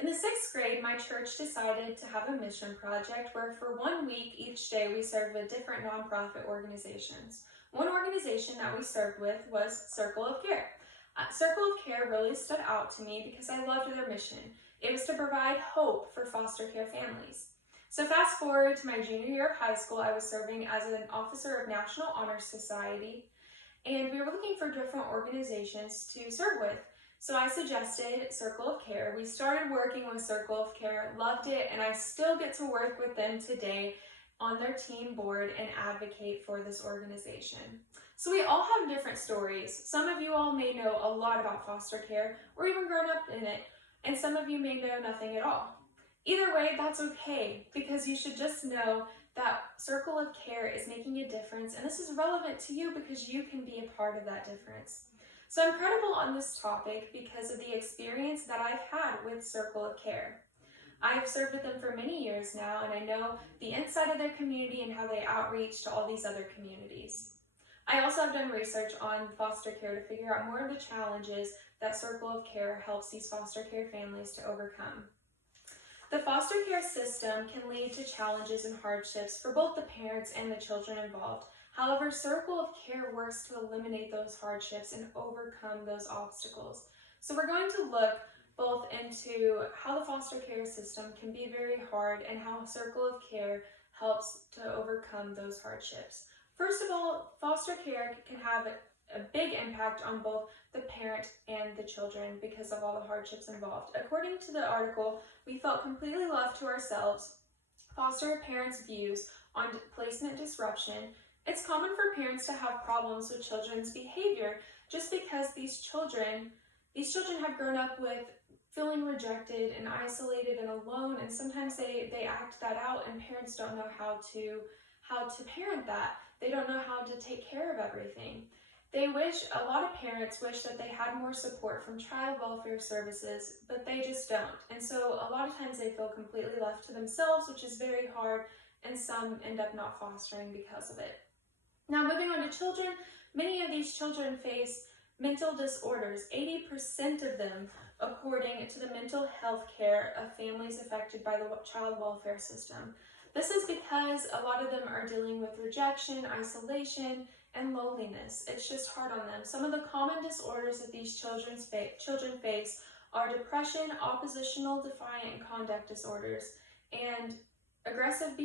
In the 6th grade, my church decided to have a mission project where for 1 week each day we served with different nonprofit organizations. One organization that we served with was Circle of Care. Circle of Care really stood out to me because I loved their mission. It was to provide hope for foster care families. So fast forward to my junior year of high school, I was serving as an officer of National Honor Society, and we were looking for different organizations to serve with. So I suggested Circle of Care. We started working with Circle of Care, loved it, and I still get to work with them today on their team board and advocate for this organization. So we all have different stories. Some of you all may know a lot about foster care or even grown up in it, and some of you may know nothing at all. Either way, that's okay, because you should just know that Circle of Care is making a difference, and this is relevant to you because you can be a part of that difference. So I'm credible on this topic because of the experience that I've had with Circle of Care. I've served with them for many years now, and I know the inside of their community and how they outreach to all these other communities. I also have done research on foster care to figure out more of the challenges that Circle of Care helps these foster care families to overcome. The foster care system can lead to challenges and hardships for both the parents and the children involved. However, Circle of Care works to eliminate those hardships and overcome those obstacles. So we're going to look both into how the foster care system can be very hard and how Circle of Care helps to overcome those hardships. First of all, foster care can have a big impact on both the parent and the children because of all the hardships involved. According to the article, we felt completely left to ourselves. Foster parents' views on placement disruption. It's common for parents to have problems with children's behavior just because these children have grown up with feeling rejected and isolated and alone, and sometimes they act that out, and parents don't know how to parent that. They don't know how to take care of everything. A lot of parents wish that they had more support from child welfare services, but they just don't. And so a lot of times they feel completely left to themselves, which is very hard, and some end up not fostering because of it. Now, moving on to children, many of these children face mental disorders, 80% of them, according to the mental health care of families affected by the child welfare system. This is because a lot of them are dealing with rejection, isolation, and loneliness. It's just hard on them. Some of the common disorders that these children face are depression, oppositional defiant conduct disorders, and aggressive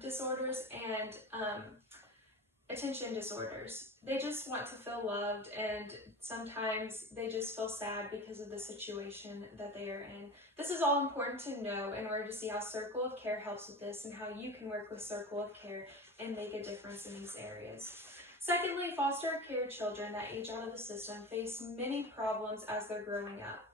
disorders, and attention disorders. They just want to feel loved, and sometimes they just feel sad because of the situation that they are in. This is all important to know in order to see how Circle of Care helps with this and how you can work with Circle of Care and make a difference in these areas. Secondly, foster care children that age out of the system face many problems as they're growing up.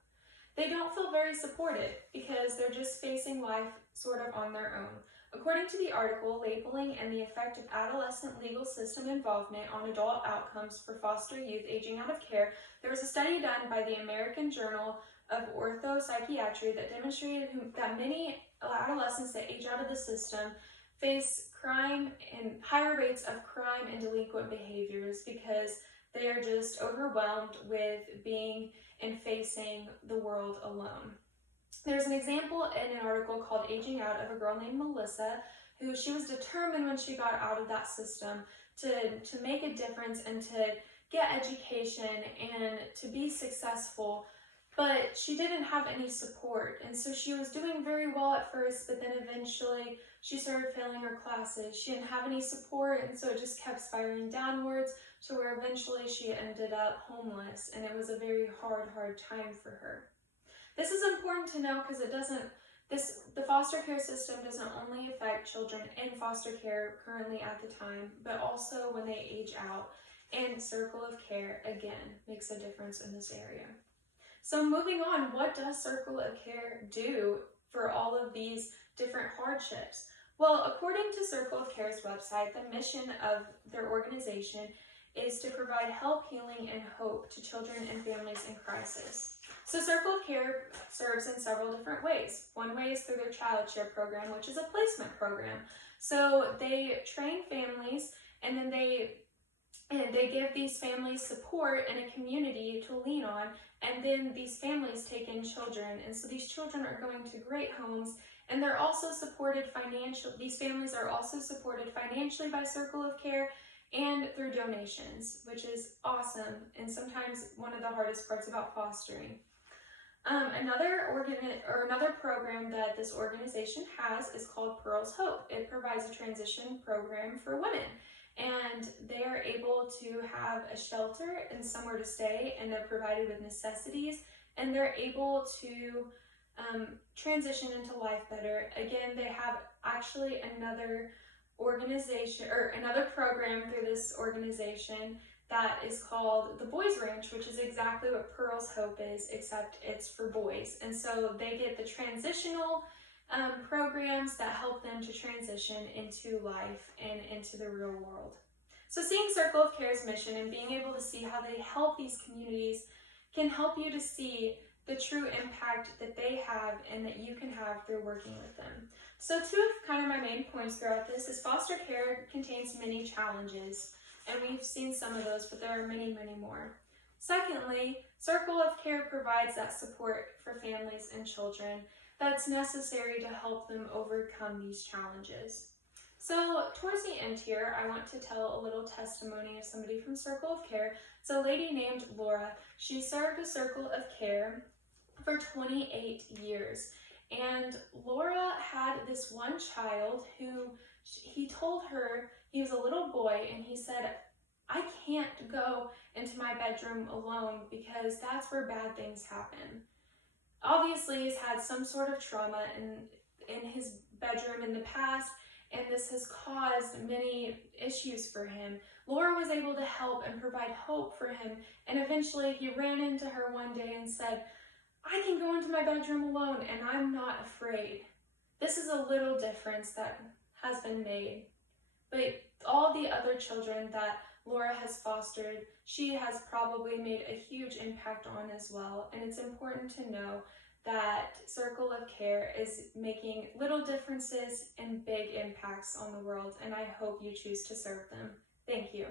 They don't feel very supported because they're just facing life sort of on their own. According to the article, Labeling and the Effect of Adolescent Legal System Involvement on Adult Outcomes for Foster Youth Aging Out of Care, there was a study done by the American Journal of Orthopsychiatry that demonstrated that many adolescents that age out of the system face crime and higher rates of crime and delinquent behaviors because they are just overwhelmed with being and facing the world alone. There's an example in an article called Aging Out of a girl named Melissa, who she was determined when she got out of that system to make a difference and to get education and to be successful, but she didn't have any support. And so she was doing very well at first, but then eventually she started failing her classes. She didn't have any support, and so it just kept spiraling downwards to where eventually she ended up homeless, and it was a very hard time for her. This is important to know because the foster care system doesn't only affect children in foster care currently at the time, but also when they age out, and Circle of Care, again, makes a difference in this area. So moving on, what does Circle of Care do for all of these different hardships? Well, according to Circle of Care's website, the mission of their organization is to provide help, healing, and hope to children and families in crisis. So Circle of Care serves in several different ways. One way is through their child share program, which is a placement program. So they train families, and then they And they give these families support and a community to lean on, and then these families take in children, and so these children are going to great homes, and they're also supported financially. These families are also supported financially by Circle of Care and through donations, which is awesome, and sometimes one of the hardest parts about fostering. Another program that this organization has is called Pearl's Hope. It provides a transition program for women, and they are able to have a shelter and somewhere to stay, and they're provided with necessities, and they're able to transition into life better. Again, they have actually another organization or another program through this organization that is called the Boys Ranch, which is exactly what Pearl's Hope is, except it's for boys. And so they get the transitional programs that help them to transition into life and into the real world. So seeing Circle of Care's mission and being able to see how they help these communities can help you to see the true impact that they have and that you can have through working with them. So two of kind of my main points throughout this is foster care contains many challenges, and we've seen some of those, but there are many, many more. Secondly, Circle of Care provides that support for families and children that's necessary to help them overcome these challenges. So towards the end here, I want to tell a little testimony of somebody from Circle of Care. It's a lady named Laura. She served a Circle of Care for 28 years. And Laura had this one child who he told her, he was a little boy, and he said, I can't go into my bedroom alone because that's where bad things happen. Obviously, he's had some sort of trauma in his bedroom in the past, and this has caused many issues for him. Laura was able to help and provide hope for him, and eventually he ran into her one day and said, I can go into my bedroom alone and I'm not afraid. This is a little difference that has been made. But all the other children that Laura has fostered, she has probably made a huge impact on as well. And it's important to know that Circle of Care is making little differences and big impacts on the world, and I hope you choose to serve them. Thank you.